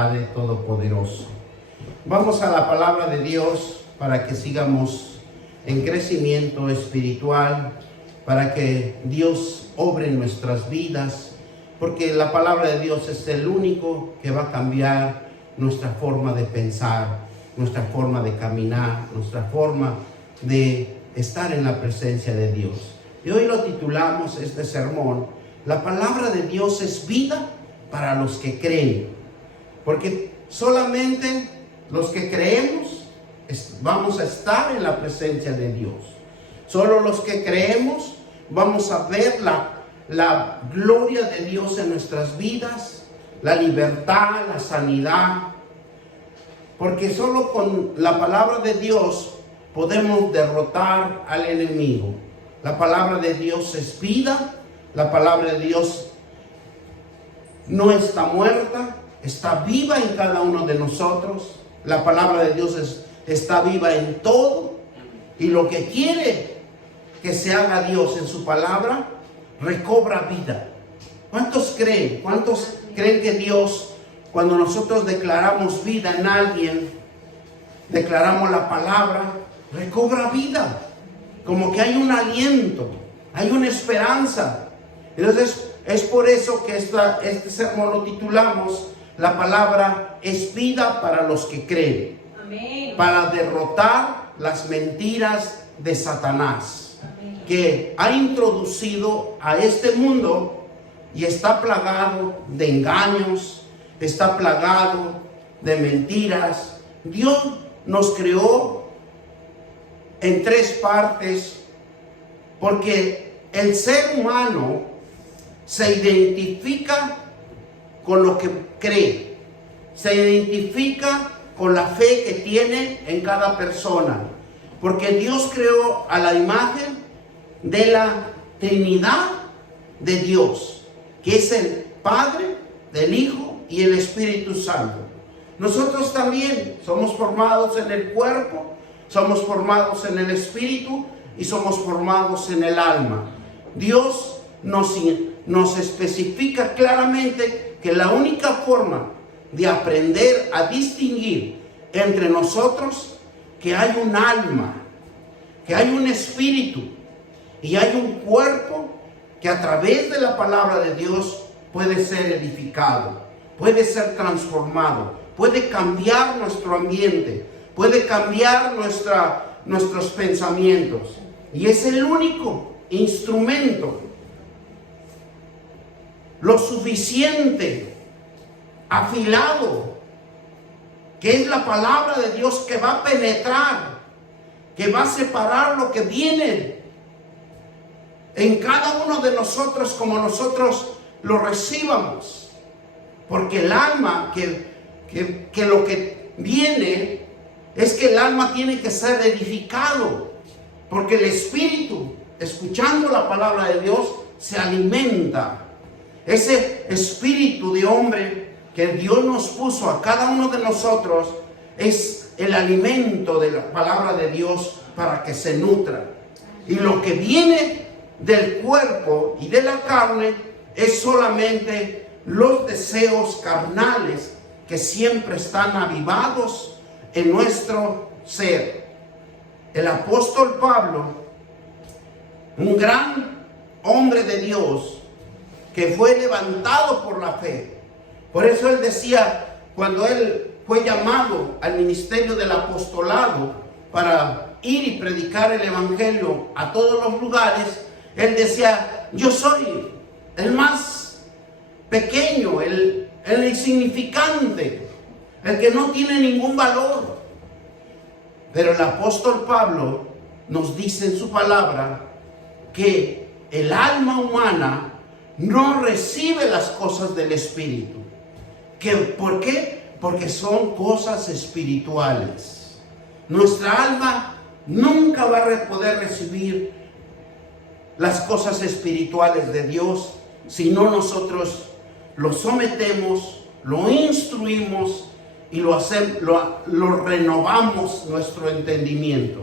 Padre Todopoderoso. Vamos a la palabra de Dios para que sigamos en crecimiento espiritual, para que Dios obre en nuestras vidas, porque la palabra de Dios es el único que va a cambiar nuestra forma de pensar, nuestra forma de caminar, nuestra forma de estar en la presencia de Dios. Y hoy lo titulamos este sermón: la palabra de Dios es vida para los que creen. Porque solamente los que creemos vamos a estar en la presencia de Dios. Solo los que creemos vamos a ver la gloria de Dios en nuestras vidas, la libertad, la sanidad. Porque solo con la palabra de Dios podemos derrotar al enemigo. La palabra de Dios es vida, la palabra de Dios no está muerta, está viva en cada uno de nosotros. La palabra de Dios está viva en todo. Y lo que quiere que se haga Dios en su palabra, recobra vida. ¿Cuántos creen? ¿Cuántos creen que Dios, cuando nosotros declaramos vida en alguien, declaramos la palabra, recobra vida? Como que hay un aliento, hay una esperanza. Entonces, es por eso que este sermón lo titulamos: la palabra es vida para los que creen. Amén. Para derrotar las mentiras de Satanás. Amén. Que ha introducido a este mundo y está plagado de engaños, está plagado de mentiras. Dios nos creó en tres partes porque el ser humano se identifica con lo que cree, se identifica con la fe que tiene en cada persona, porque Dios creó a la imagen de la Trinidad de Dios, que es el Padre, el Hijo y el Espíritu Santo. Nosotros también somos formados en el cuerpo, somos formados en el espíritu y somos formados en el alma. Dios nos especifica claramente que la única forma de aprender a distinguir entre nosotros, que hay un alma, que hay un espíritu y hay un cuerpo que a través de la palabra de Dios puede ser edificado, puede ser transformado, puede cambiar nuestro ambiente, puede cambiar nuestros pensamientos. Y es el único instrumento lo suficiente afilado, que es la palabra de Dios, que va a penetrar, que va a separar lo que viene en cada uno de nosotros como nosotros lo recibamos. Porque el alma, que lo que viene es que el alma tiene que ser edificado, porque el espíritu, escuchando la palabra de Dios, se alimenta. Ese espíritu de hombre que Dios nos puso a cada uno de nosotros es el alimento de la palabra de Dios para que se nutra. Y lo que viene del cuerpo y de la carne es solamente los deseos carnales que siempre están avivados en nuestro ser. El apóstol Pablo, un gran hombre de Dios, que fue levantado por la fe. Por eso él decía, cuando él fue llamado al ministerio del apostolado para ir y predicar el evangelio a todos los lugares, él decía: yo soy el más pequeño, el insignificante, el que no tiene ningún valor. Pero el apóstol Pablo nos dice en su palabra que el alma humana no recibe las cosas del espíritu. ¿Por qué? Porque son cosas espirituales. Nuestra alma nunca va a poder recibir las cosas espirituales de Dios si no nosotros lo sometemos, lo instruimos y lo renovamos nuestro entendimiento.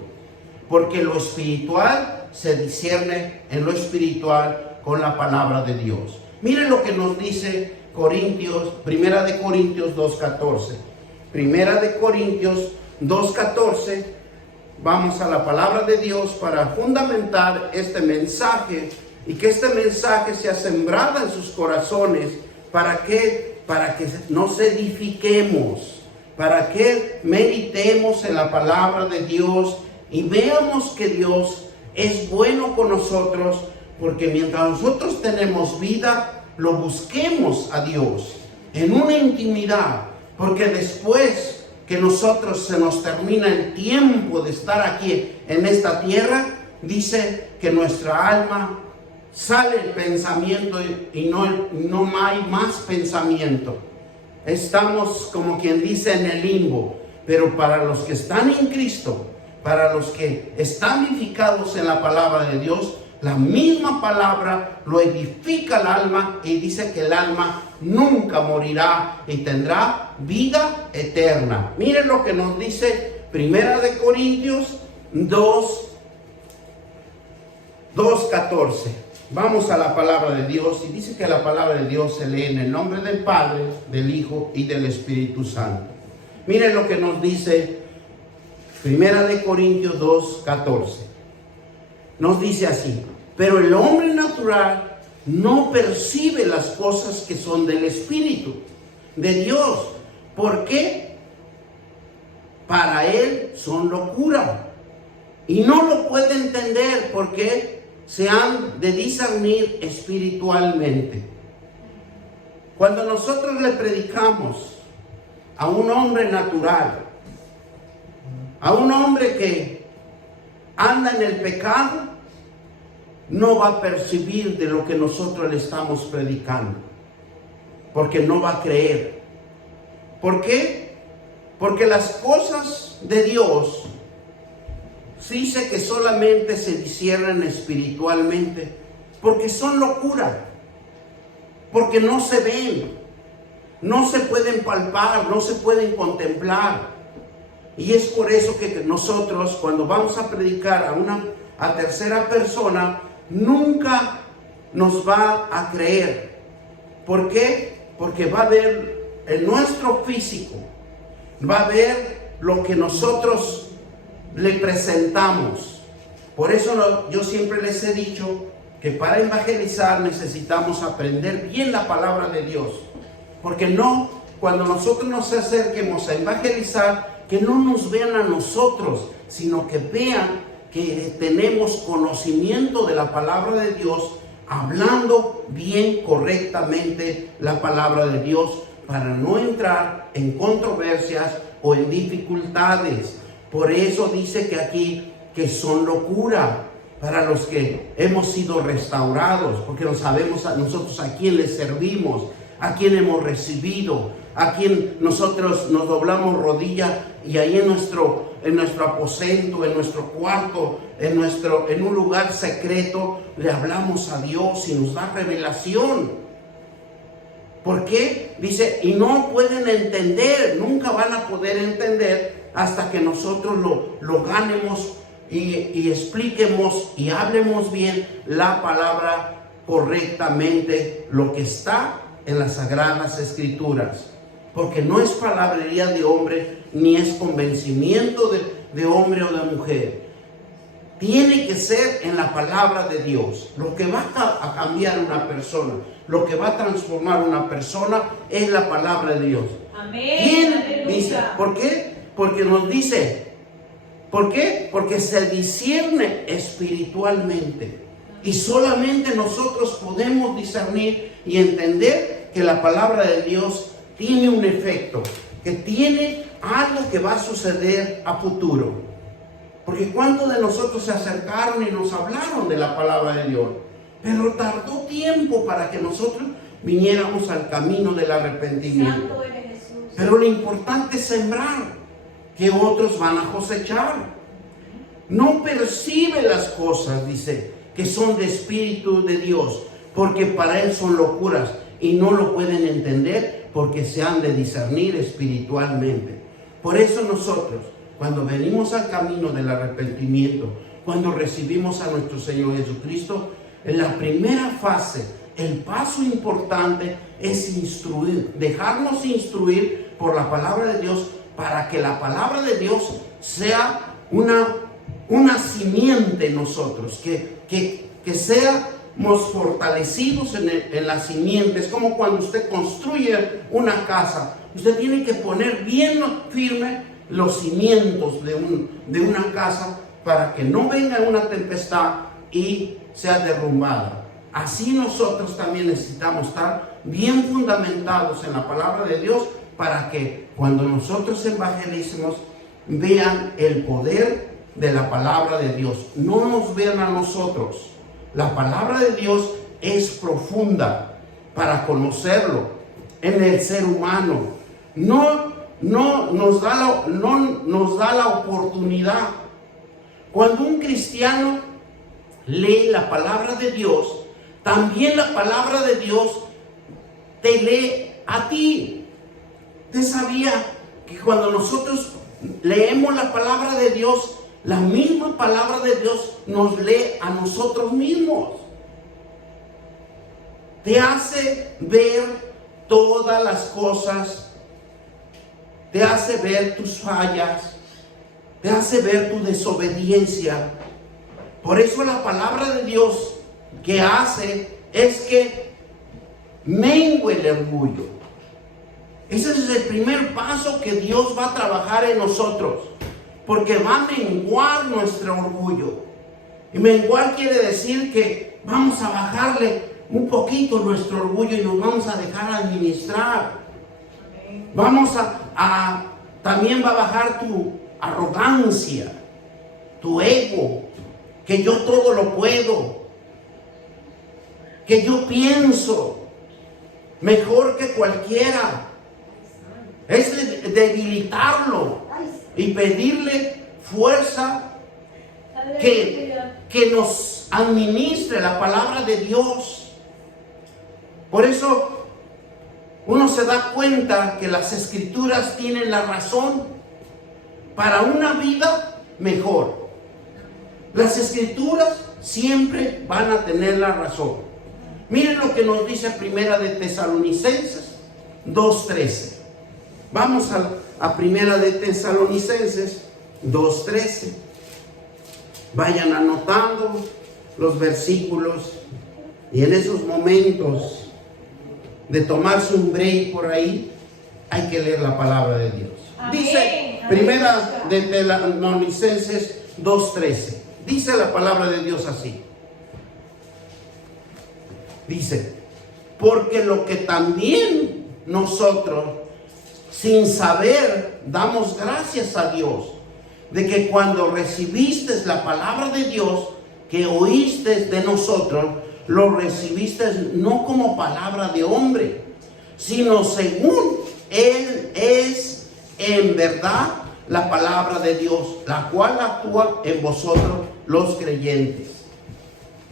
Porque lo espiritual se discierne en lo espiritual con la palabra de Dios. Miren lo que nos dice Primera de Corintios 2:14. Primera de Corintios 2:14. Vamos a la palabra de Dios para fundamentar este mensaje y que este mensaje sea sembrado en sus corazones. ¿Para qué? Para que nos edifiquemos, para que meditemos en la palabra de Dios y veamos que Dios es bueno con nosotros, porque mientras nosotros tenemos vida, lo busquemos a Dios en una intimidad, porque después que nosotros se nos termina el tiempo de estar aquí en esta tierra, dice que nuestra alma sale el pensamiento y no hay más pensamiento. Estamos, como quien dice, en el limbo. Pero para los que están en Cristo, para los que están edificados en la palabra de Dios, la misma palabra lo edifica el alma y dice que el alma nunca morirá y tendrá vida eterna. Miren lo que nos dice Primera de Corintios 2:14. Vamos a la palabra de Dios y dice que la palabra de Dios se lee en el nombre del Padre, del Hijo y del Espíritu Santo. Miren lo que nos dice Primera de Corintios 2:14. Nos dice así: pero el hombre natural no percibe las cosas que son del Espíritu de Dios. ¿Por qué? Para él son locura y no lo puede entender porque se han de discernir espiritualmente. Cuando nosotros le predicamos a un hombre natural, a un hombre que anda en el pecado, no va a percibir de lo que nosotros le estamos predicando, porque no va a creer. ¿Por qué? Porque las cosas de Dios dice que solamente se disciernen espiritualmente, porque son locura, porque no se ven, no se pueden palpar, no se pueden contemplar. Y es por eso que nosotros, cuando vamos a predicar a tercera persona, nunca nos va a creer. ¿Por qué? Porque va a ver en nuestro físico, va a ver lo que nosotros le presentamos. Por eso yo siempre les he dicho que para evangelizar necesitamos aprender bien la palabra de Dios, porque cuando nosotros nos acerquemos a evangelizar, que no nos vean a nosotros, sino que vean que tenemos conocimiento de la palabra de Dios, hablando bien, correctamente la palabra de Dios, para no entrar en controversias o en dificultades. Por eso dice que aquí que son locura para los que hemos sido restaurados, porque no sabemos nosotros a quién le servimos, a quién hemos recibido, a quién nosotros nos doblamos rodilla y ahí en nuestro aposento, en nuestro cuarto, en un lugar secreto, le hablamos a Dios y nos da revelación. ¿Por qué? Dice, y no pueden entender, nunca van a poder entender hasta que nosotros lo ganemos y expliquemos y hablemos bien la palabra correctamente, lo que está en las Sagradas Escrituras. Porque no es palabrería de hombre, ni es convencimiento de hombre o de mujer. Tiene que ser en la palabra de Dios. Lo que va a cambiar una persona, lo que va a transformar una persona es la palabra de Dios. Amén. ¿Quién dice? ¿Por qué? Porque nos dice, ¿por qué? Porque se discierne espiritualmente. Y solamente nosotros podemos discernir y entender que la palabra de Dios tiene un efecto, que tiene algo que va a suceder a futuro. Porque ¿cuántos de nosotros se acercaron y nos hablaron de la palabra de Dios? Pero tardó tiempo para que nosotros viniéramos al camino del arrepentimiento. Santo eres Jesús. Pero lo importante es sembrar, que otros van a cosechar. No percibe las cosas, dice, que son de Espíritu de Dios, porque para él son locuras y no lo pueden entender porque se han de discernir espiritualmente. Por eso nosotros, cuando venimos al camino del arrepentimiento, cuando recibimos a nuestro Señor Jesucristo, en la primera fase el paso importante es instruir, dejarnos instruir por la palabra de Dios, para que la palabra de Dios sea una simiente en nosotros, que seamos fortalecidos en la simiente. Es como cuando usted construye una casa, usted tiene que poner bien firme los cimientos de una casa para que no venga una tempestad y sea derrumbada. Así nosotros también necesitamos estar bien fundamentados en la palabra de Dios, para que cuando nosotros evangelicemos vean el poder de la palabra de Dios. No nos vean a nosotros. La palabra de Dios es profunda para conocerlo en el ser humano. No nos da la oportunidad. Cuando un cristiano lee la palabra de Dios, también la palabra de Dios te lee a ti. ¿Usted sabía que cuando nosotros leemos la palabra de Dios, la misma palabra de Dios nos lee a nosotros mismos? Te hace ver todas las cosas, te hace ver tus fallas, te hace ver tu desobediencia. Por eso la palabra de Dios que hace es que mengue el orgullo. Ese es el primer paso que Dios va a trabajar en nosotros, porque va a menguar nuestro orgullo. Y menguar quiere decir que vamos a bajarle un poquito nuestro orgullo y nos vamos a dejar administrar. También va a bajar tu arrogancia, tu ego, que yo todo lo puedo, que yo pienso mejor que cualquiera. Es debilitarlo y pedirle fuerza que nos administre la palabra de Dios. Por eso uno se da cuenta que las escrituras tienen la razón para una vida mejor. Las escrituras siempre van a tener la razón. Miren lo que nos dice Primera de Tesalonicenses 2:13. Vamos a Primera de Tesalonicenses 2:13. Vayan anotando los versículos, y en esos momentos de tomarse un break por ahí, hay que leer la palabra de Dios. Amén. Dice Primera de Tesalonicenses 2:13. Dice la palabra de Dios así. Dice: porque lo que también nosotros, sin saber, damos gracias a Dios, de que cuando recibiste la palabra de Dios que oíste de nosotros, lo recibiste no como palabra de hombre, sino según Él es en verdad la palabra de Dios, la cual actúa en vosotros los creyentes.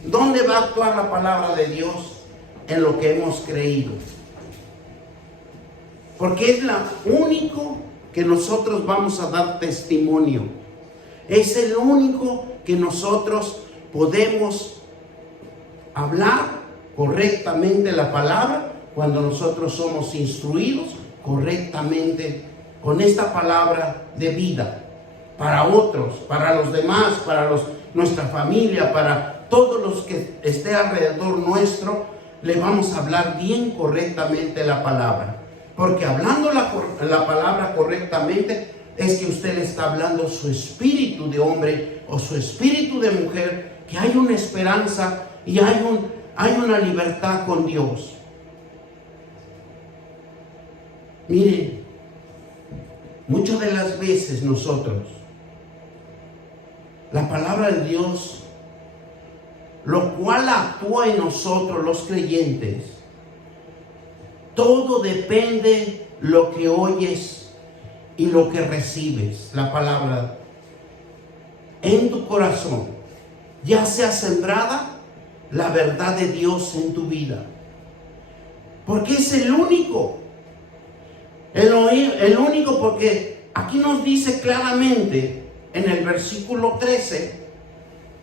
¿Dónde va a actuar la palabra de Dios? En lo que hemos creído. Porque es la único que nosotros vamos a dar testimonio. Es el único que nosotros podemos hablar correctamente la palabra cuando nosotros somos instruidos correctamente con esta palabra de vida para otros, para los demás, para nuestra familia, para todos los que esté alrededor nuestro. Le vamos a hablar bien correctamente la palabra. Porque hablando la palabra correctamente, es que usted le está hablando su espíritu de hombre o su espíritu de mujer, que hay una esperanza y hay una libertad con Dios. Miren, muchas de las veces nosotros, la palabra de Dios, lo cual actúa en nosotros los creyentes, todo depende lo que oyes y lo que recibes, la palabra en tu corazón, ya sea sembrada la verdad de Dios en tu vida, porque es el único, porque aquí nos dice claramente en el versículo 13,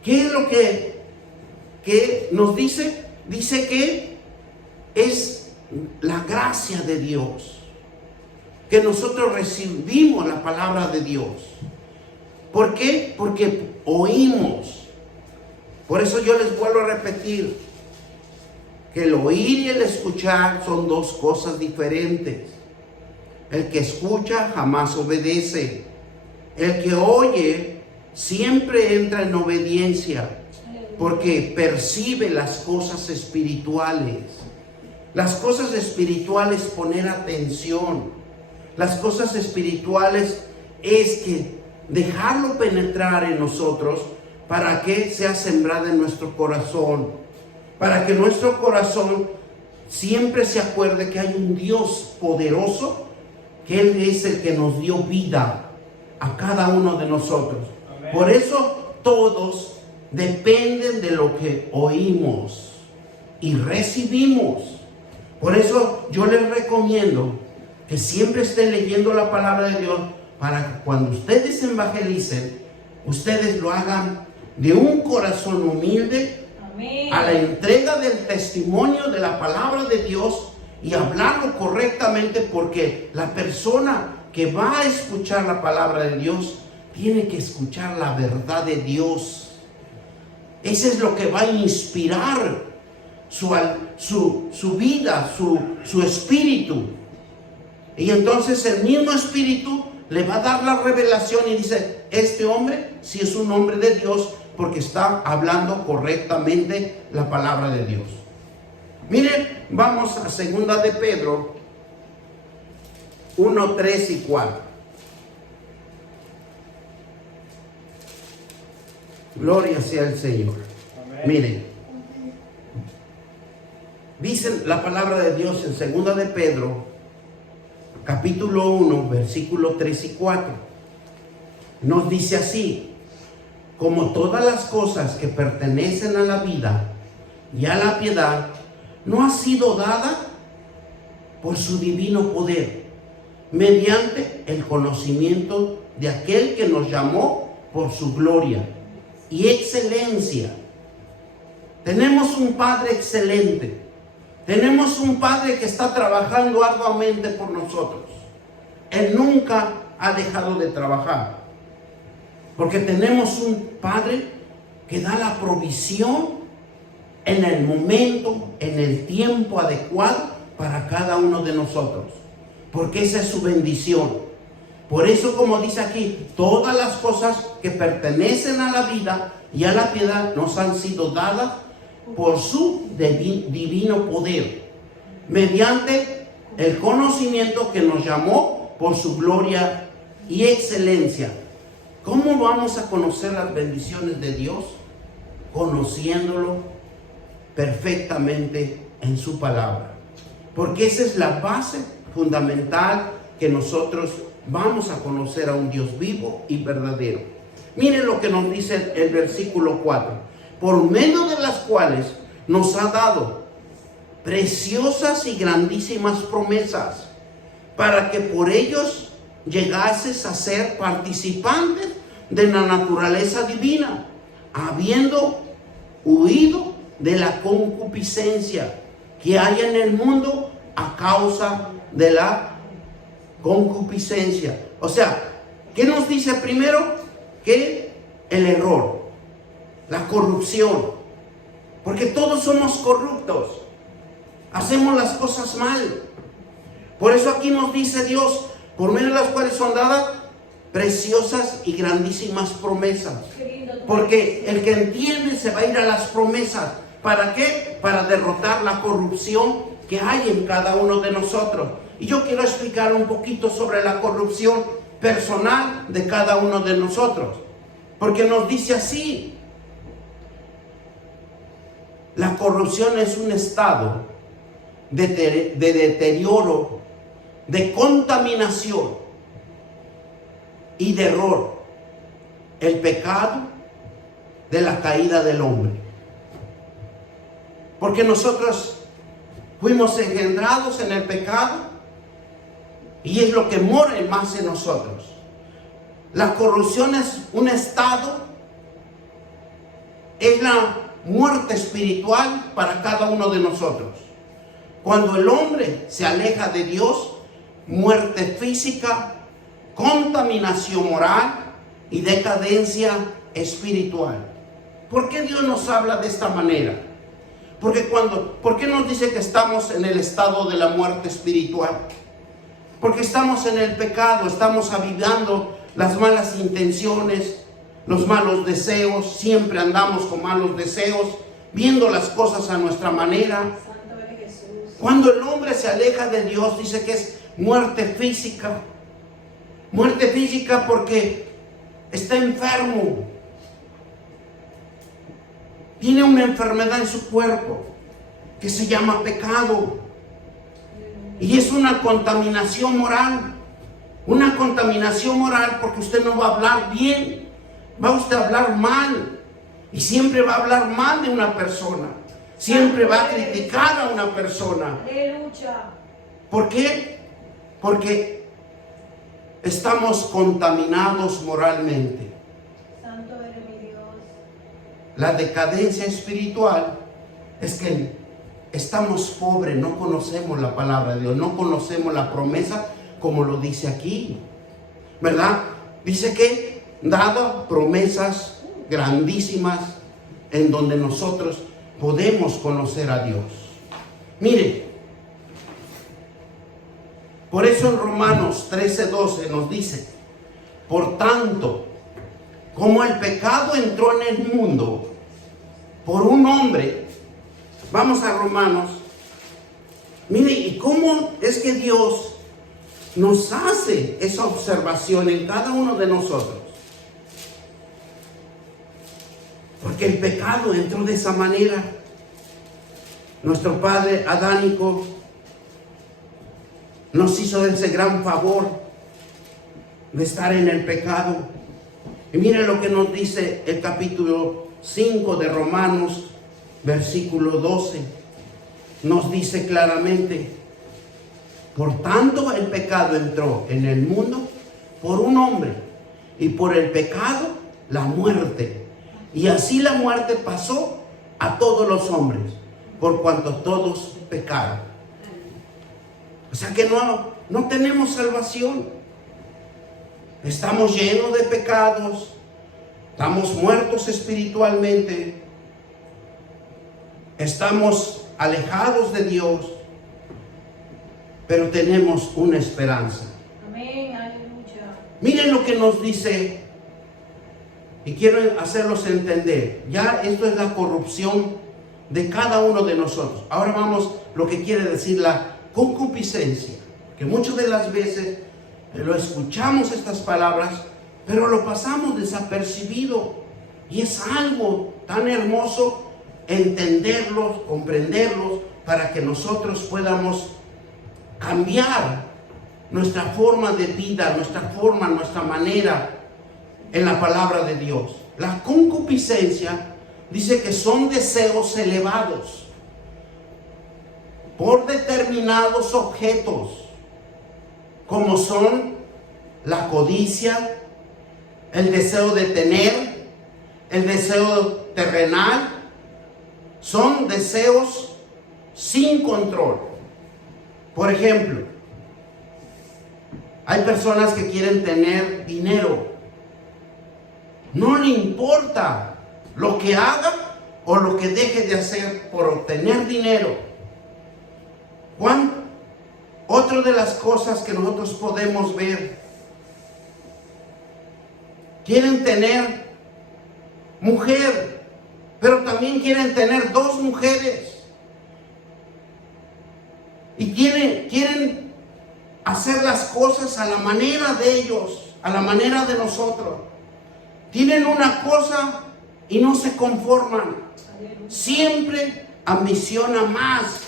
¿qué es lo que nos dice? Dice que es la gracia de Dios, que nosotros recibimos la palabra de Dios. ¿Por qué? Porque oímos. Por eso yo les vuelvo a repetir que el oír y el escuchar son dos cosas diferentes. El que escucha jamás obedece. El que oye siempre entra en obediencia, porque percibe las cosas espirituales. Las cosas espirituales, poner atención. Las cosas espirituales es que dejarlo penetrar en nosotros para que sea sembrada en nuestro corazón. Para que nuestro corazón siempre se acuerde que hay un Dios poderoso, que Él es el que nos dio vida a cada uno de nosotros. Amén. Por eso todos dependen de lo que oímos y recibimos. Por eso yo les recomiendo que siempre estén leyendo la palabra de Dios, para que cuando ustedes evangelicen, ustedes lo hagan de un corazón humilde. Amén. A la entrega del testimonio de la palabra de Dios y hablarlo correctamente, porque la persona que va a escuchar la palabra de Dios tiene que escuchar la verdad de Dios. Eso es lo que va a inspirar su vida, su espíritu. Y entonces el mismo espíritu le va a dar la revelación y dice: este hombre sí es un hombre de Dios, porque está hablando correctamente la palabra de Dios. Miren, vamos a 2 de Pedro 1, 3 y 4. Gloria sea al Señor. Amén. Miren, dice la palabra de Dios en 2 de Pedro, capítulo 1, versículo 3 y 4. Nos dice así: como todas las cosas que pertenecen a la vida y a la piedad, no ha sido dada por su divino poder, mediante el conocimiento de aquel que nos llamó por su gloria y excelencia. Tenemos un Padre excelente. Tenemos un Padre que está trabajando arduamente por nosotros. Él nunca ha dejado de trabajar, porque tenemos un Padre que da la provisión en el momento, en el tiempo adecuado para cada uno de nosotros, porque esa es su bendición. Por eso, como dice aquí, todas las cosas que pertenecen a la vida y a la piedad nos han sido dadas por su divino poder, mediante el conocimiento que nos llamó por su gloria y excelencia. ¿Cómo vamos a conocer las bendiciones de Dios? Conociéndolo perfectamente en su palabra, porque esa es la base fundamental que nosotros vamos a conocer a un Dios vivo y verdadero. Miren lo que nos dice el versículo 4: por medio de las cuales nos ha dado preciosas y grandísimas promesas, para que por ellos llegases a ser participantes de la naturaleza divina, habiendo huido de la concupiscencia que hay en el mundo a causa de la concupiscencia. O sea, ¿qué nos dice primero? Que el error, la corrupción, porque todos somos corruptos, hacemos las cosas mal. Por eso aquí nos dice Dios, por medio de las cuales son dadas preciosas y grandísimas promesas. Porque el que entiende se va a ir a las promesas. ¿Para qué? Para derrotar la corrupción que hay en cada uno de nosotros. Y yo quiero explicar un poquito sobre la corrupción personal de cada uno de nosotros, porque nos dice así: la corrupción es un estado de deterioro, de contaminación y de error, el pecado de la caída del hombre. Porque nosotros fuimos engendrados en el pecado y es lo que mora más en nosotros. La corrupción es un estado, es la muerte espiritual para cada uno de nosotros. Cuando el hombre se aleja de Dios, muerte física, contaminación moral y decadencia espiritual. ¿Por qué Dios nos habla de esta manera? ¿Por qué nos dice que estamos en el estado de la muerte espiritual? Porque estamos en el pecado, estamos avivando las malas intenciones, los malos deseos, siempre andamos con malos deseos, viendo las cosas a nuestra manera. Cuando el hombre se aleja de Dios, dice que es muerte física. Muerte física porque está enfermo. Tiene una enfermedad en su cuerpo que se llama pecado. Y es una contaminación moral. Una contaminación moral porque usted no va a hablar bien. Va usted a hablar mal. Y siempre va a hablar mal de una persona. Siempre va a criticar a una persona. ¿Por qué? Porque estamos contaminados moralmente. Santo eres mi Dios. La decadencia espiritual es que estamos pobres, no conocemos la palabra de Dios, no conocemos la promesa como lo dice aquí, ¿verdad? Dice que dado promesas grandísimas en donde nosotros podemos conocer a Dios. Mire, por eso en Romanos 13:12 nos dice: por tanto, como el pecado entró en el mundo por un hombre. Vamos a Romanos. Mire, ¿y cómo es que Dios nos hace esa observación en cada uno de nosotros? Porque el pecado entró de esa manera. Nuestro padre adánico nos hizo ese gran favor de estar en el pecado. Y miren lo que nos dice el capítulo 5 de Romanos, versículo 12. Nos dice claramente: por tanto el pecado entró en el mundo por un hombre, y por el pecado la muerte. Y así la muerte pasó a todos los hombres, por cuanto todos pecaron. O sea que no tenemos salvación. Estamos llenos de pecados. Estamos muertos espiritualmente. Estamos alejados de Dios. Pero tenemos una esperanza. Amén, aleluya. Miren lo que nos dice. Y quiero hacerlos entender. Ya esto es la corrupción de cada uno de nosotros. Ahora vamos lo que quiere decir la concupiscencia. Que muchas de las veces lo escuchamos estas palabras, pero lo pasamos desapercibido. Y es algo tan hermoso entenderlos, comprenderlos, para que nosotros podamos cambiar nuestra forma de vida, nuestra forma, nuestra manera en la palabra de Dios. La concupiscencia dice que son deseos elevados por determinados objetos, como son la codicia, el deseo de tener, el deseo terrenal. Son deseos sin control. Por ejemplo, hay personas que quieren tener dinero. No le importa lo que haga o lo que deje de hacer por obtener dinero. Otra de las cosas que nosotros podemos ver: quieren tener mujer, pero también quieren tener dos mujeres. Y quieren hacer las cosas a la manera de ellos, a la manera de nosotros. Tienen una cosa y no se conforman. Siempre ambiciona más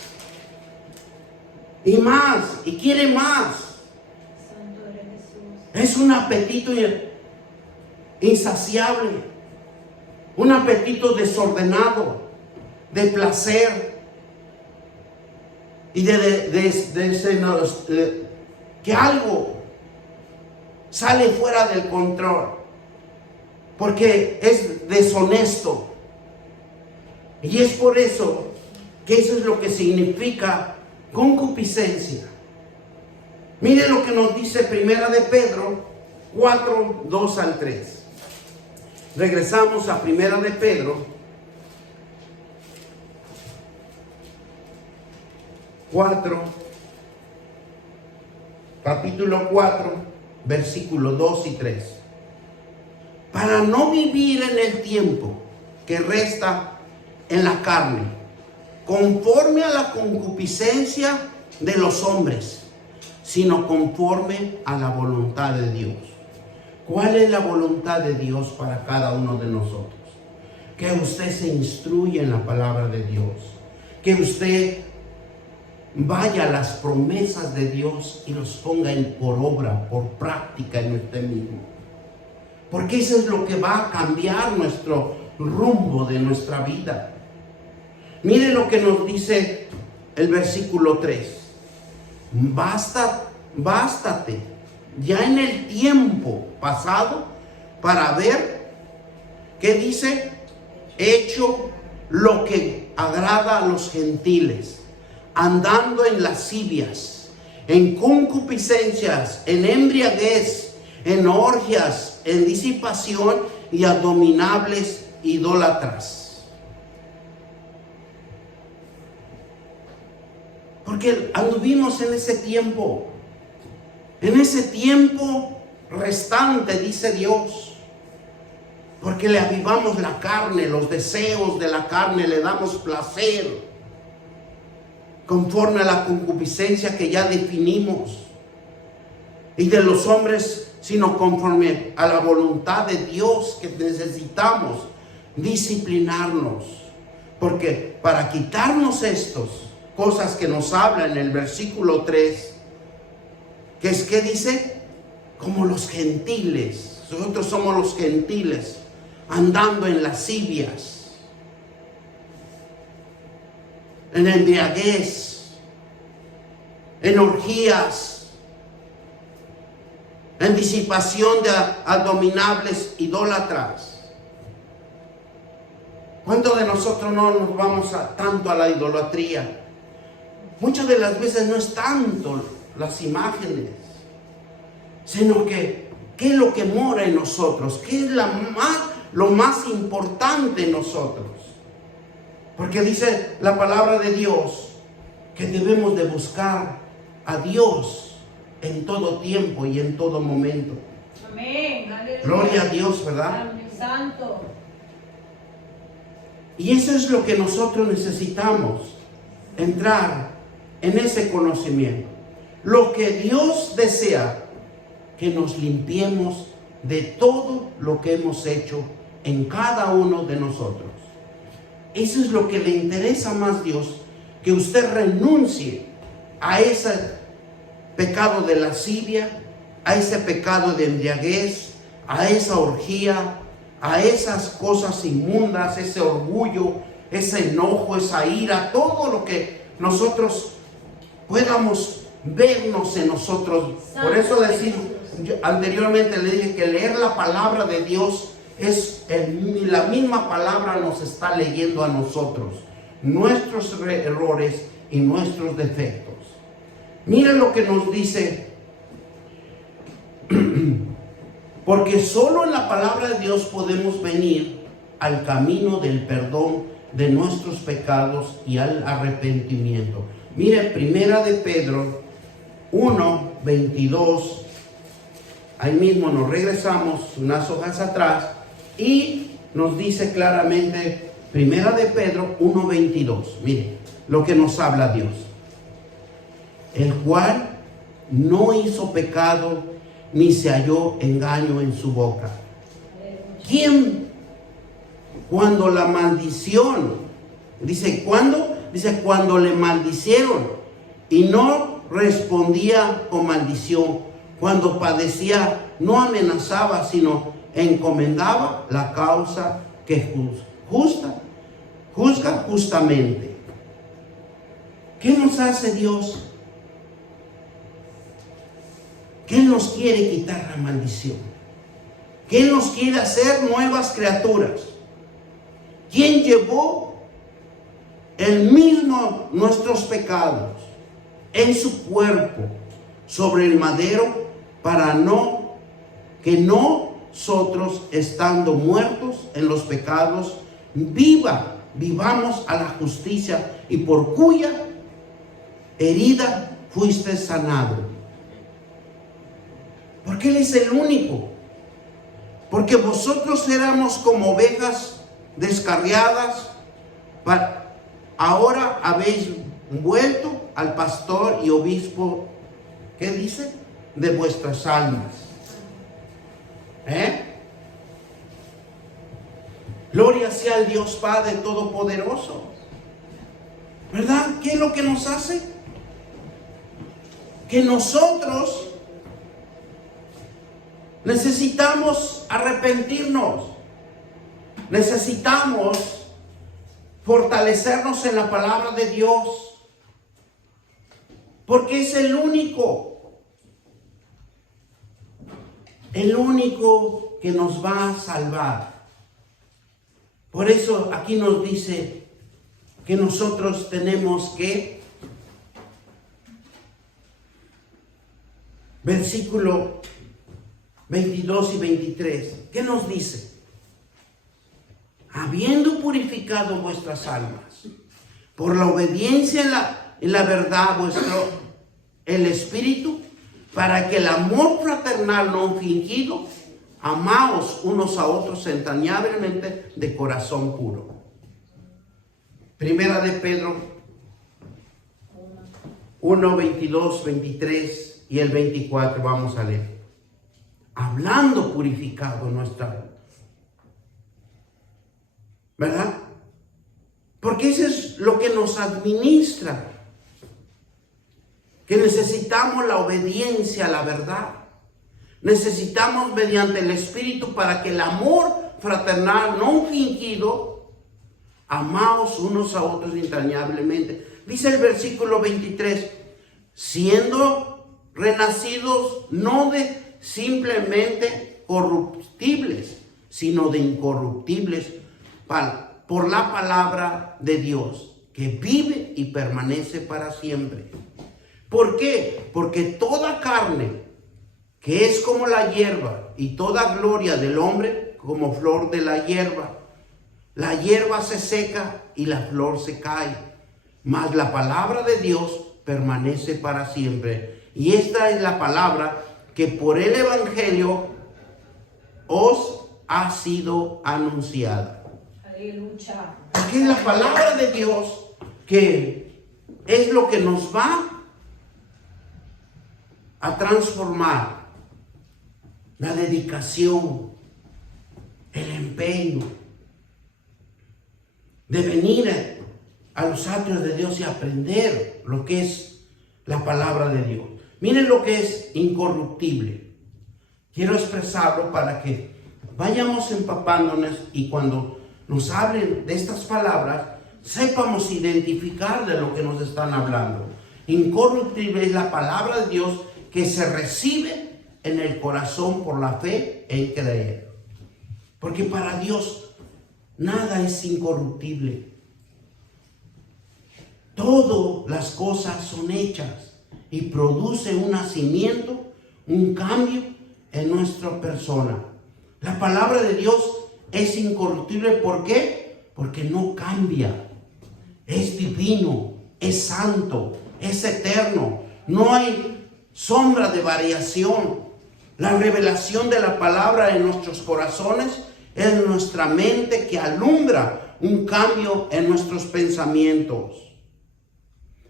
y más y quiere más. Es un apetito insaciable, un apetito desordenado de placer y que algo sale fuera del control, porque es deshonesto. Y es por eso que eso es lo que significa concupiscencia. Mire lo que nos dice Primera de Pedro 4, 2 al 3. Regresamos a Primera de Pedro 4, capítulo 4, versículos 2 y 3. Para no vivir en el tiempo que resta en la carne, conforme a la concupiscencia de los hombres, sino conforme a la voluntad de Dios. ¿Cuál es la voluntad de Dios para cada uno de nosotros? Que usted se instruya en la palabra de Dios, que usted vaya a las promesas de Dios y los ponga por obra, por práctica en usted mismo. Porque eso es lo que va a cambiar nuestro rumbo de nuestra vida. Mire lo que nos dice el versículo 3. Bástate ya en el tiempo pasado para ver, ¿qué dice? Hecho lo que agrada a los gentiles, andando en lascivias, en concupiscencias, en embriaguez, en orgias, en disipación y abominables idólatras. Porque anduvimos en ese tiempo restante, dice Dios, porque le avivamos la carne, los deseos de la carne, le damos placer, conforme a la concupiscencia que ya definimos, y de los hombres, sino conforme a la voluntad de Dios, que necesitamos disciplinarnos, porque para quitarnos estas cosas que nos habla en el versículo 3, que es que dice, como los gentiles, nosotros somos los gentiles, andando en lascivias, en embriaguez, en orgías, en disipación de abominables idólatras. ¿Cuántos de nosotros no nos vamos tanto a la idolatría? Muchas de las veces no es tanto las imágenes, sino que ¿qué es lo que mora en nosotros? ¿Qué es lo más importante en nosotros? Porque dice la palabra de Dios que debemos de buscar a Dios en todo tiempo y en todo momento. Amén. Aleluya. Gloria a Dios, ¿verdad? Amén. Santo. Y eso es lo que nosotros necesitamos, entrar en ese conocimiento. Lo que Dios desea, que nos limpiemos de todo lo que hemos hecho en cada uno de nosotros. Eso es lo que le interesa más a Dios, que usted renuncie a ese pecado de lascivia, a ese pecado de embriaguez, a esa orgía, a esas cosas inmundas, ese orgullo, ese enojo, esa ira, todo lo que nosotros podamos vernos en nosotros. Por eso anteriormente le dije que leer la palabra de Dios es la misma palabra nos está leyendo a nosotros, nuestros errores y nuestros defectos. Miren lo que nos dice, porque solo en la palabra de Dios podemos venir al camino del perdón de nuestros pecados y al arrepentimiento. Mire, Primera de Pedro 1, 22, ahí mismo nos regresamos unas hojas atrás y nos dice claramente, Primera de Pedro 1, 22, mire lo que nos habla Dios, el cual no hizo pecado ni se halló engaño en su boca. ¿Quién? Cuando la maldición, dice, ¿cuándo? Dice, cuando le maldicieron y no respondía con maldición, cuando padecía, no amenazaba, sino encomendaba la causa que juzga justamente. ¿Qué nos hace Dios? ¿Qué nos quiere quitar la maldición? ¿Qué nos quiere hacer nuevas criaturas? ¿Quién llevó el mismo nuestros pecados? en su cuerpo sobre el madero, para que nosotros, estando muertos en los pecados, vivamos a la justicia, y por cuya herida fuiste sanado. Porque Él es el único. Porque vosotros éramos como ovejas descarriadas, ahora habéis vuelto al pastor y obispo, ¿qué dice? De vuestras almas. Gloria sea al Dios Padre Todopoderoso. ¿Verdad? ¿Qué es lo que nos hace? Que nosotros necesitamos arrepentirnos. Necesitamos fortalecernos en la palabra de Dios. Porque es el único que nos va a salvar. Por eso aquí nos dice que nosotros tenemos que, versículo 22 y 23, ¿qué nos dice? Habiendo purificado vuestras almas por la obediencia en la verdad el Espíritu, para que el amor fraternal no fingido, amaos unos a otros entrañablemente de corazón puro. Primera de Pedro 1, 22, 23 y el 24 vamos a leer. Hablando purificado nuestra alma. ¿Verdad? Porque eso es lo que nos administra. Que necesitamos la obediencia a la verdad. Necesitamos mediante el Espíritu, para que el amor fraternal no fingido, amaos unos a otros entrañablemente. Dice el versículo 23, siendo renacidos no de simplemente corruptibles, sino de incorruptibles, por la palabra de Dios, que vive y permanece para siempre. ¿Por qué? Porque toda carne, que es como la hierba, y toda gloria del hombre como flor de la hierba se seca y la flor se cae, mas la palabra de Dios permanece para siempre. Y esta es la palabra que por el Evangelio os ha sido anunciada. Aleluya. Porque es la palabra de Dios que es lo que nos va a transformar. La dedicación, el empeño de venir a los atrios de Dios y aprender lo que es la palabra de Dios. Miren lo que es incorruptible. Quiero expresarlo para que vayamos empapándonos, y cuando nos hablen de estas palabras sepamos identificar de lo que nos están hablando. Incorruptible es la palabra de Dios que se recibe en el corazón por la fe en creer. Porque para Dios nada es incorruptible. Todas las cosas son hechas y producen un nacimiento, un cambio en nuestra persona. La palabra de Dios es incorruptible. ¿Por qué? Porque no cambia. Es divino, es santo, es eterno. No hay sombra de variación. La revelación de la palabra en nuestros corazones es nuestra mente que alumbra un cambio en nuestros pensamientos.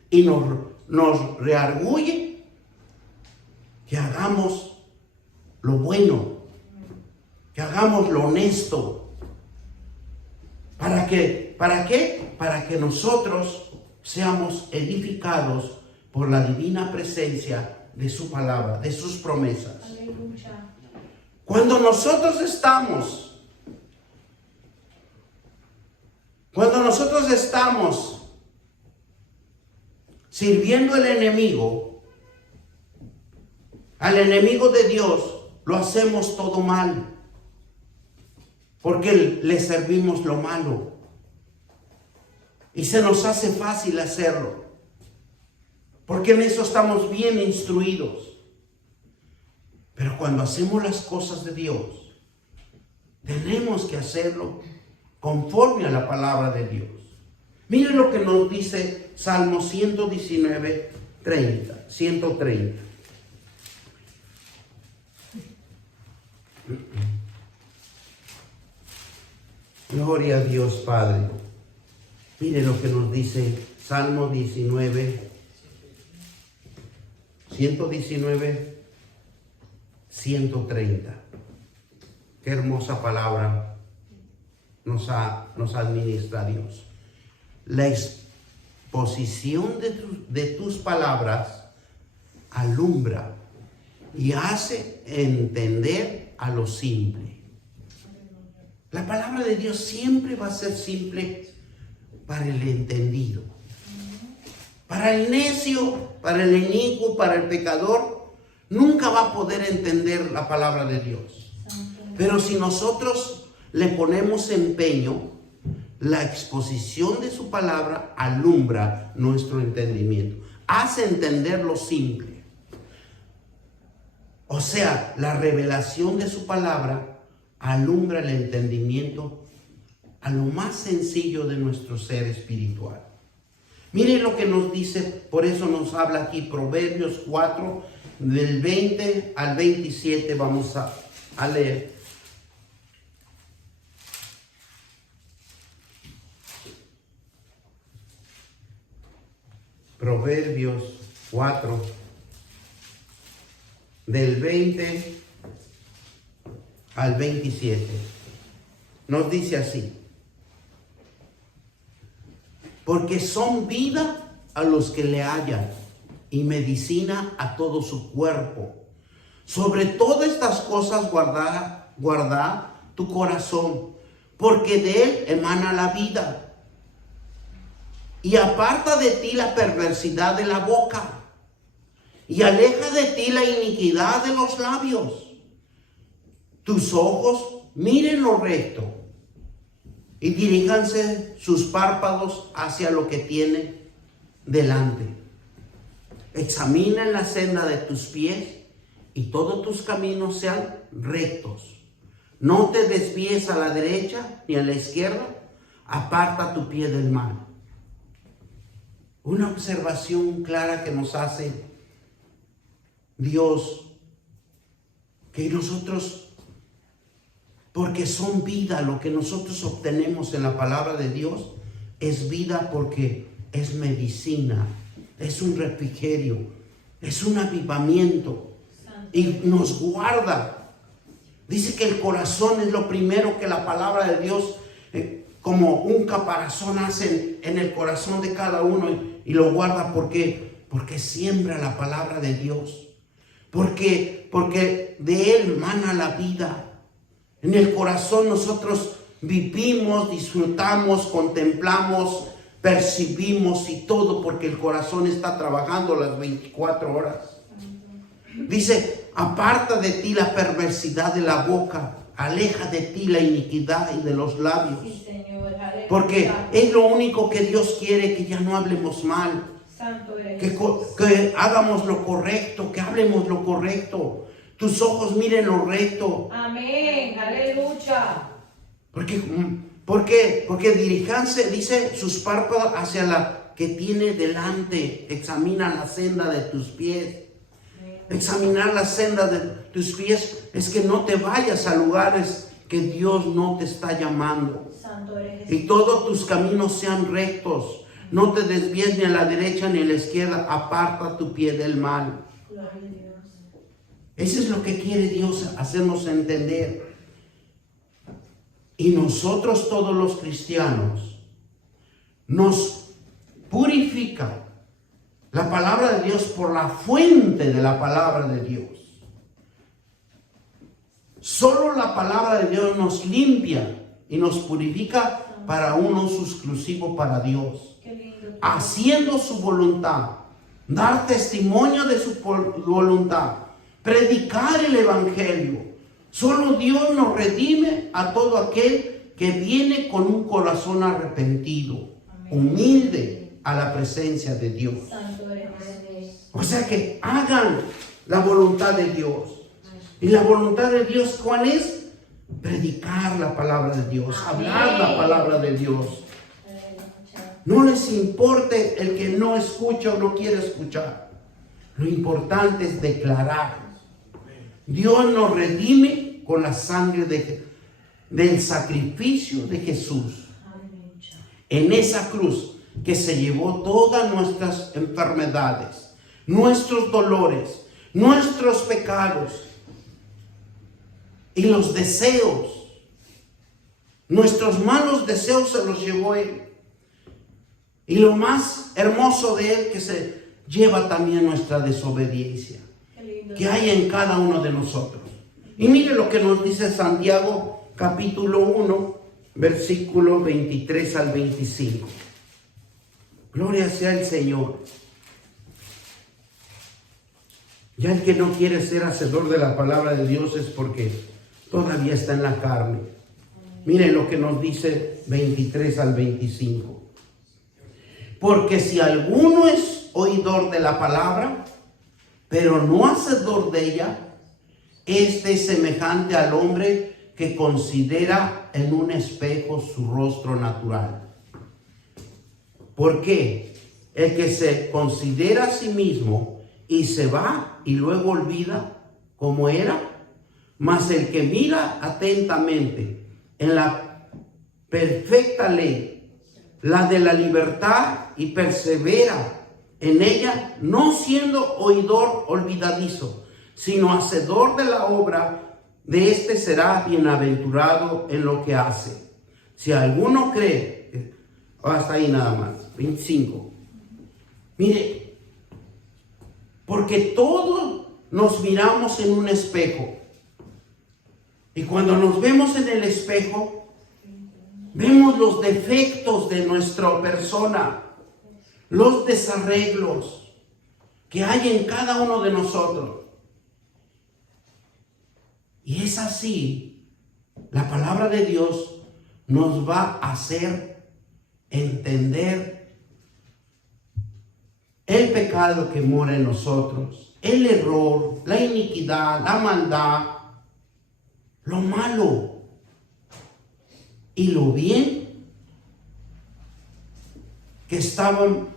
Y nos reargulle que hagamos lo bueno, que hagamos lo honesto. ¿Para qué? ¿Para qué? Para que nosotros seamos edificados por la divina presencia de su palabra, de sus promesas. Aleluya. Cuando nosotros estamos sirviendo al enemigo de Dios, lo hacemos todo mal, porque le servimos lo malo y se nos hace fácil hacerlo. porque en eso estamos bien instruidos. Pero cuando hacemos las cosas de Dios, tenemos que hacerlo conforme a la palabra de Dios. Mire lo que nos dice Salmo 119, 130. Gloria a Dios Padre. Mire lo que nos dice Salmo 119, 130. Qué hermosa palabra nos administra Dios. La exposición de tus palabras alumbra y hace entender a lo simple. La palabra de Dios siempre va a ser simple para el entendido. Para el necio, para el inicuo, para el pecador, nunca va a poder entender la palabra de Dios. Pero si nosotros le ponemos empeño, la exposición de su palabra alumbra nuestro entendimiento. Hace entender lo simple. O sea, la revelación de su palabra alumbra el entendimiento a lo más sencillo de nuestro ser espiritual. Miren lo que nos dice, por eso nos habla aquí Proverbios 4, del 20 al 27, vamos a leer. Proverbios 4, del 20 al 27. Nos dice así: porque son vida a los que le hallan y medicina a todo su cuerpo. Sobre todas estas cosas guarda tu corazón, porque de él emana la vida. Y aparta de ti la perversidad de la boca, y aleja de ti la iniquidad de los labios. Tus ojos miren lo recto, y diríjanse sus párpados hacia lo que tiene delante. Examina la senda de tus pies, y todos tus caminos sean rectos. No te desvíes a la derecha ni a la izquierda, aparta tu pie del mal. Una observación clara que nos hace Dios, que nosotros, porque son vida, lo que nosotros obtenemos en la palabra de Dios es vida, porque es medicina, es un refrigerio, es un avivamiento y nos guarda. Dice que el corazón es lo primero que la palabra de Dios, como un caparazón, hace en el corazón de cada uno y lo guarda. ¿Por qué? Porque siembra la palabra de Dios. Porque de él emana la vida. En el corazón nosotros vivimos, disfrutamos, contemplamos, percibimos y todo, porque el corazón está trabajando las 24 horas. Dice: aparta de ti la perversidad de la boca, aleja de ti la iniquidad y de los labios. Sí, Señor. Aleluya. Porque es lo único que Dios quiere, que ya no hablemos mal. Santo eres. Que hagamos lo correcto, que hablemos lo correcto. Tus ojos miren lo recto. Amén. Aleluya. Porque dirijanse, dice, sus párpados hacia la que tiene delante. Examina la senda de tus pies. Examinar la senda de tus pies es que no te vayas a lugares que Dios no te está llamando. Santo eres. Y todos tus caminos sean rectos. No te desvíes ni a la derecha ni a la izquierda. Aparta tu pie del mal. Gloria a Dios. Eso es lo que quiere Dios hacernos entender. Y nosotros, todos los cristianos, nos purifica la palabra de Dios por la fuente de la palabra de Dios. Solo la palabra de Dios nos limpia y nos purifica para un uso exclusivo para Dios. Qué lindo. Haciendo su voluntad, dar testimonio de su voluntad, predicar el evangelio. Solo Dios nos redime a todo aquel que viene con un corazón arrepentido, humilde a la presencia de Dios. Santo eres. O sea que hagan la voluntad de Dios. ¿Y la voluntad de Dios cuál es? Predicar la palabra de Dios, hablar la palabra de Dios. No les importe el que no escucha o no quiere escuchar. Lo importante es declarar. Dios nos redime con la sangre del sacrificio de Jesús. En esa cruz que se llevó todas nuestras enfermedades, nuestros dolores, nuestros pecados y los deseos. Nuestros malos deseos se los llevó Él. Y lo más hermoso de Él que se lleva también nuestra desobediencia que hay en cada uno de nosotros. Y mire lo que nos dice Santiago capítulo 1, versículo 23 al 25. Gloria sea el Señor. Ya el que no quiere ser hacedor de la palabra de Dios es porque todavía está en la carne. Miren lo que nos dice 23 al 25. Porque si alguno es oidor de la palabra, pero no hacedor de ella, este es semejante al hombre que considera en un espejo su rostro natural. ¿Por qué? El que se considera a sí mismo y se va y luego olvida cómo era, mas el que mira atentamente en la perfecta ley, la de la libertad, y persevera en ella, no siendo oidor olvidadizo, sino hacedor de la obra, de este será bienaventurado en lo que hace. Si alguno cree, hasta ahí nada más, 25. Mire, porque todos nos miramos en un espejo, y cuando nos vemos en el espejo, vemos los defectos de nuestra persona, los desarreglos que hay en cada uno de nosotros. Y es así, la palabra de Dios nos va a hacer entender el pecado que mora en nosotros, el error, la iniquidad, la maldad, lo malo y lo bien que estaban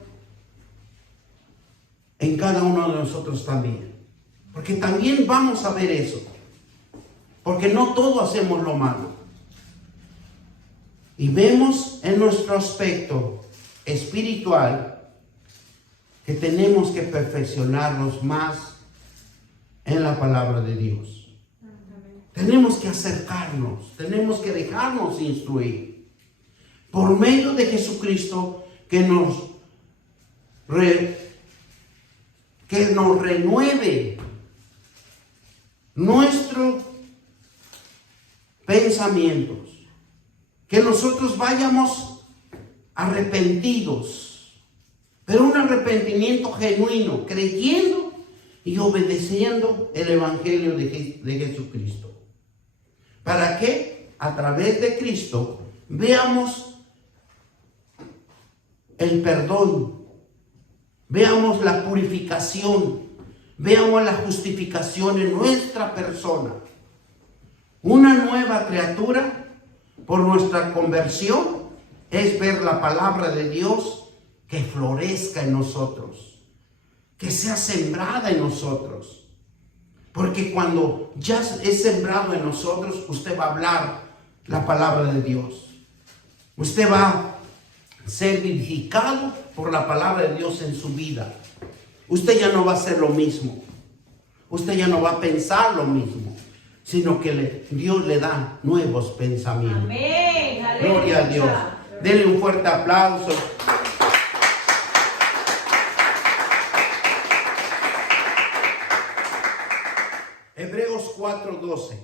en cada uno de nosotros también. Porque también vamos a ver eso. Porque no todos hacemos lo malo. Y vemos en nuestro aspecto espiritual que tenemos que perfeccionarnos más en la palabra de Dios. Tenemos que acercarnos, tenemos que dejarnos instruir por medio de Jesucristo que nos renueve nuestros pensamientos, que nosotros vayamos arrepentidos, pero un arrepentimiento genuino, creyendo y obedeciendo el Evangelio de Jesucristo. ¿Para qué? A través de Cristo veamos el perdón, veamos la purificación, veamos la justificación en nuestra persona. Una nueva criatura por nuestra conversión es ver la palabra de Dios que florezca en nosotros, que sea sembrada en nosotros. Porque cuando ya es sembrado en nosotros, usted va a hablar la palabra de Dios. Usted va a ser vivificado por la palabra de Dios en su vida. Usted ya no va a hacer lo mismo. Usted ya no va a pensar lo mismo, sino que Dios le da nuevos pensamientos. Amén. Gloria a Dios. Denle un fuerte aplauso. Hebreos 4:12.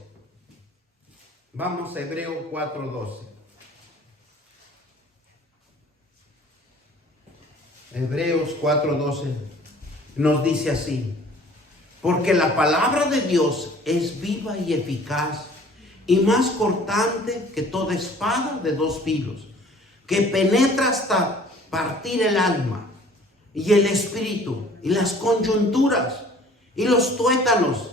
Vamos a Hebreos 4:12. Hebreos 4:12 nos dice así: porque la palabra de Dios es viva y eficaz y más cortante que toda espada de dos filos, que penetra hasta partir el alma, y el espíritu y las coyunturas y los tuétanos,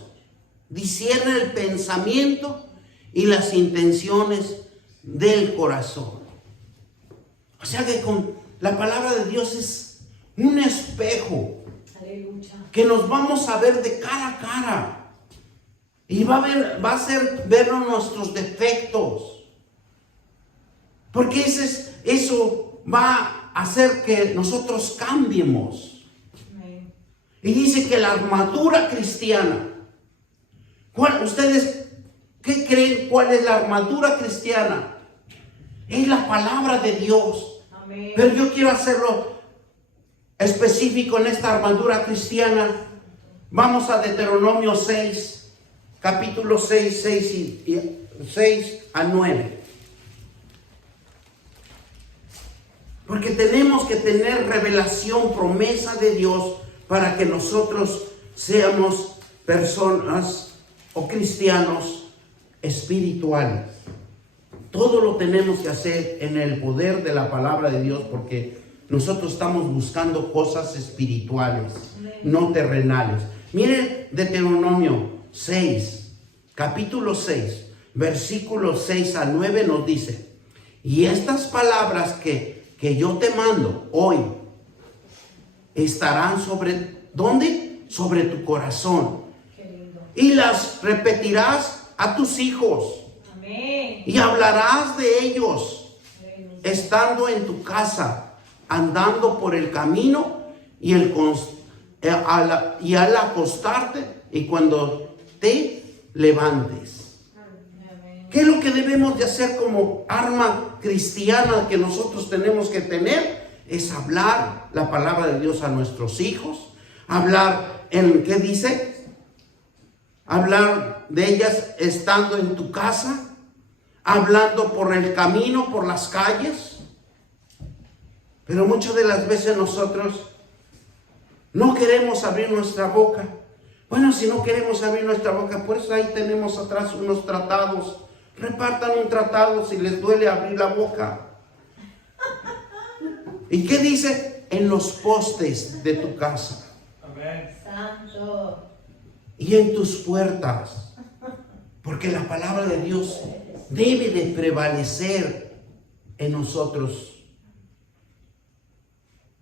discierne el pensamiento y las intenciones del corazón. O sea que con la palabra de Dios es un espejo Aleluya. que nos vamos a ver de cara a cara y va a hacer vernos nuestros defectos, porque eso va a hacer que nosotros cambiemos. Amén. Y dice que la armadura cristiana, ¿ustedes qué creen? ¿Cuál es la armadura cristiana? Es la palabra de Dios. Amén. Pero yo quiero hacerlo específico en esta armadura cristiana. Vamos a Deuteronomio 6, capítulo 6 a 9. Porque tenemos que tener revelación, promesa de Dios, para que nosotros seamos personas o cristianos espirituales. Todo lo tenemos que hacer en el poder de la palabra de Dios, porque nosotros estamos buscando cosas espirituales, no terrenales. Miren Deuteronomio 6, capítulo 6, versículos 6 a 9 nos dice: y estas palabras que yo te mando hoy estarán sobre, ¿dónde? Sobre tu corazón. Qué lindo. Y las repetirás a tus hijos. Amén. Y hablarás de ellos Aleluya. estando en tu casa, andando por el camino y al acostarte y cuando te levantes. Amén. ¿Qué es lo que debemos de hacer como arma cristiana que nosotros tenemos que tener? Es hablar la palabra de Dios a nuestros hijos. Hablar ¿qué dice? Hablar de ellas estando en tu casa, hablando por el camino, por las calles. Pero muchas de las veces nosotros no queremos abrir nuestra boca. Bueno, si no queremos abrir nuestra boca, pues ahí tenemos atrás unos tratados. Repartan un tratado si les duele abrir la boca. ¿Y qué dice? En los postes de tu casa. Amén. Santo. Y en tus puertas. Porque la palabra de Dios debe de prevalecer en nosotros.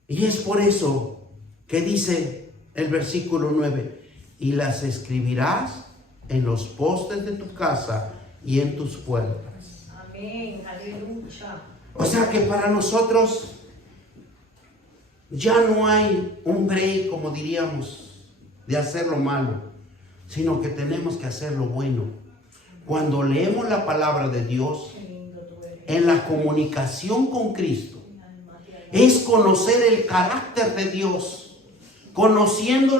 Y es por eso que dice el versículo 9: y las escribirás en los postes de tu casa y en tus puertas. Amén. Aleluya. O sea que para nosotros ya no hay un break, como diríamos, de hacer lo malo, sino que tenemos que hacer lo bueno. Cuando leemos la palabra de Dios, Qué lindo tú eres. en la comunicación con Cristo, es conocer el carácter de Dios, conociendo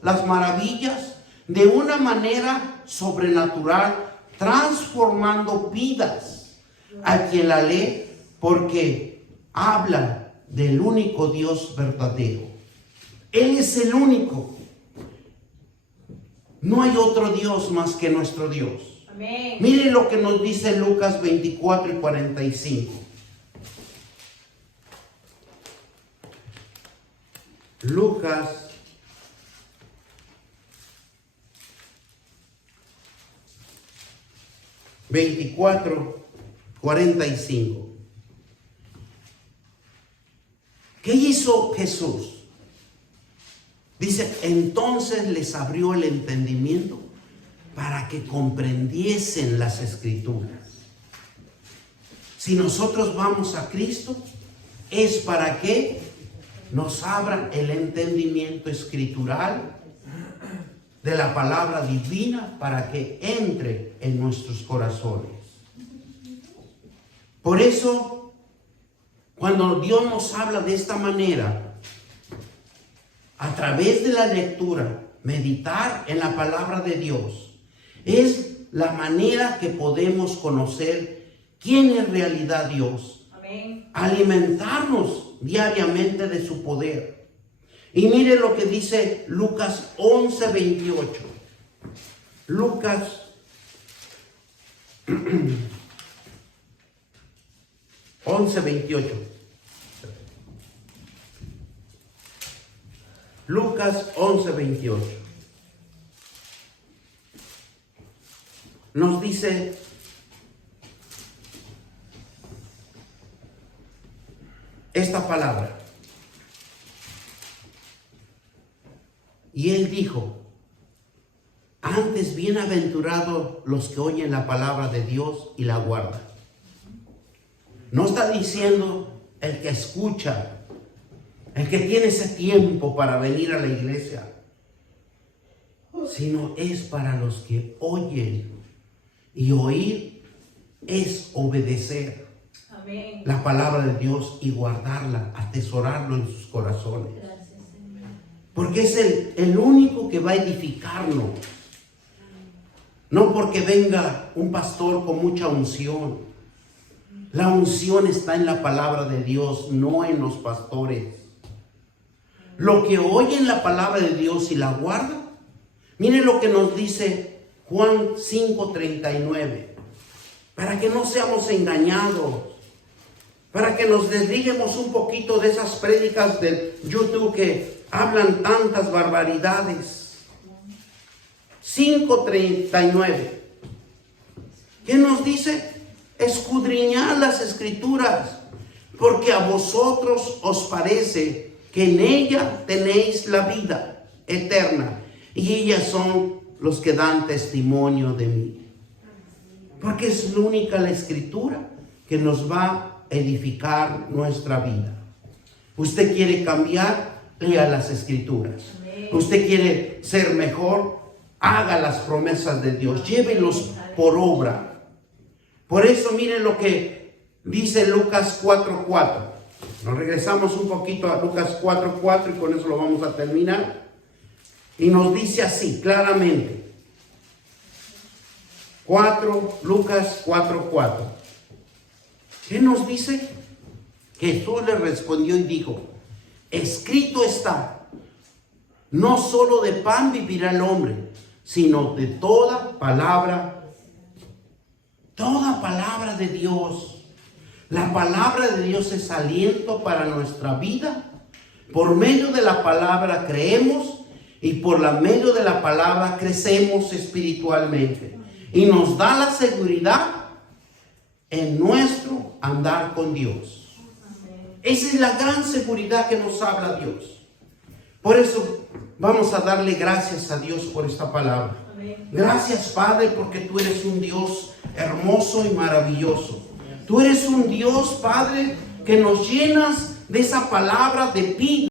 las maravillas de una manera sobrenatural, transformando vidas a quien la lee, porque habla del único Dios verdadero. Él es el único. No hay otro Dios más que nuestro Dios. Amén. Miren lo que nos dice Lucas 24 y 45. Lucas 24, 45. ¿Qué hizo Jesús? Dice, entonces les abrió el entendimiento para que comprendiesen las Escrituras. Si nosotros vamos a Cristo, es para que nos abra el entendimiento escritural de la palabra divina, para que entre en nuestros corazones. Por eso, cuando Dios nos habla de esta manera, a través de la lectura, meditar en la palabra de Dios, es la manera que podemos conocer quién es en realidad Dios. Amén. Alimentarnos diariamente de su poder. Y mire lo que dice Lucas 11, 28. Lucas 11, 28. Lucas 11:28. Nos dice esta palabra. Y él dijo: antes bienaventurados los que oyen la palabra de Dios y la guardan. No está diciendo el que escucha, el que tiene ese tiempo para venir a la iglesia, sino es para los que oyen. Y oír es obedecer Amén. la palabra de Dios y guardarla, atesorarlo en sus corazones. Gracias, Señor. Porque es el único que va a edificarnos. No porque venga un pastor con mucha unción. La unción está en la palabra de Dios, no en los pastores. Lo que oyen la palabra de Dios y la guardan. Miren lo que nos dice Juan 5:39. Para que no seamos engañados. Para que nos desliguemos un poquito de esas prédicas de YouTube que hablan tantas barbaridades. 5:39. ¿Qué nos dice? Escudriñad las escrituras, porque a vosotros os parece que en ella tenéis la vida eterna, y ellas son los que dan testimonio de mí. Porque es la única la escritura que nos va a edificar nuestra vida. Usted quiere cambiar, lea las escrituras. Amén. Usted quiere ser mejor, haga las promesas de Dios, llévelos por obra. Por eso miren lo que dice Lucas 4:4. Nos regresamos un poquito a Lucas 4:4 y con eso lo vamos a terminar. Y nos dice así claramente. Lucas 4:4. ¿Qué nos dice? Jesús le respondió y dijo: escrito está, no solo de pan vivirá el hombre, sino de toda palabra de Dios. La palabra de Dios es aliento para nuestra vida. Por medio de la palabra creemos y por medio de la palabra crecemos espiritualmente. Y nos da la seguridad en nuestro andar con Dios. Esa es la gran seguridad que nos habla Dios. Por eso vamos a darle gracias a Dios por esta palabra. Amén. Gracias, Padre, porque tú eres un Dios hermoso y maravilloso. Tú eres un Dios, Padre, que nos llenas de esa palabra de vida.